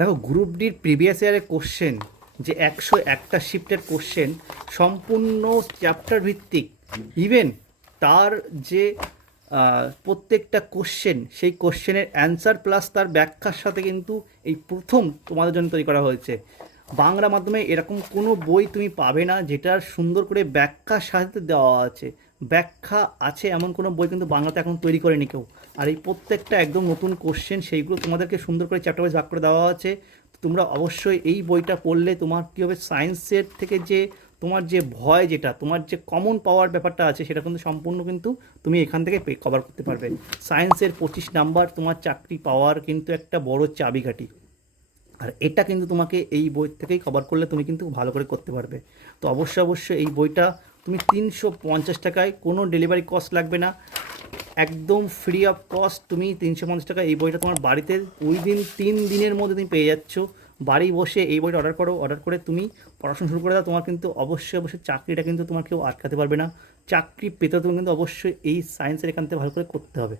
দেখো, গ্রুপ ডির প্রিভিয়াস ইয়ারের কোশ্চেন, যে 101টা শিফটের কোশ্চেন সম্পূর্ণ চ্যাপ্টার ভিত্তিক। ইভেন তার যে প্রত্যেকটা কোশ্চেন, সেই কোশ্চেনের অ্যান্সার প্লাস তার ব্যাখ্যার সাথে কিন্তু এই প্রথম তোমাদের জন্য তৈরি করা হয়েছে। বাংলা মাধ্যমে এরকম কোনো বই তুমি পাবে না যেটার সুন্দর করে ব্যাখ্যার সাথে দেওয়া আছে। ব্যাখ্যা আছে এমন কোনো বই কিন্তু বাংলাতে এখন তৈরি করেনি কেউ। আর এই প্রত্যেকটা একদম নতুন কোশ্চেন, সেইগুলো তোমাদেরকে সুন্দর করে চ্যাপ্টার ওয়াইজ ভাগ করে দেওয়া আছে। তোমরা অবশ্যই এই বইটা পড়লে তোমার কী হবে, সায়েন্সের থেকে যে তোমার যে ভয়, যেটা তোমার যে কমন পাওয়ার ব্যাপারটা আছে, সেটা কিন্তু সম্পূর্ণ কিন্তু তুমি এখান থেকে কভার করতে পারবে। সায়েন্সের 25 নাম্বার তোমার চাকরি পাওয়ার কিন্তু একটা বড় চাবিকাঠি। আর এটা কিন্তু তোমাকে এই বই থেকেই কভার করলে তুমি কিন্তু ভালো করে করতে পারবে। তো অবশ্যই অবশ্যই এই বইটা তুমি 350 টাকায়, কোনো ডেলিভারি কস্ট লাগবে না, একদম ফ্রি অফ কস্ট তুমি 350 টাকা এই বইটা তোমার বাড়িতে উইদিন 3 দিনের মধ্যে তুমি পেয়ে যাচ্ছ। বাড়ি বসে এই বইটা অর্ডার করো, অর্ডার করে তুমি পড়াশোনা শুরু করে দাও। তোমার কিন্তু অবশ্যই অবশ্যই চাকরিটা কিন্তু তোমার কেউ আটকাতে পারবে না। চাকরি পেতে তুমি কিন্তু অবশ্যই এই সায়েন্সের এখান থেকে ভালো করে করতে হবে।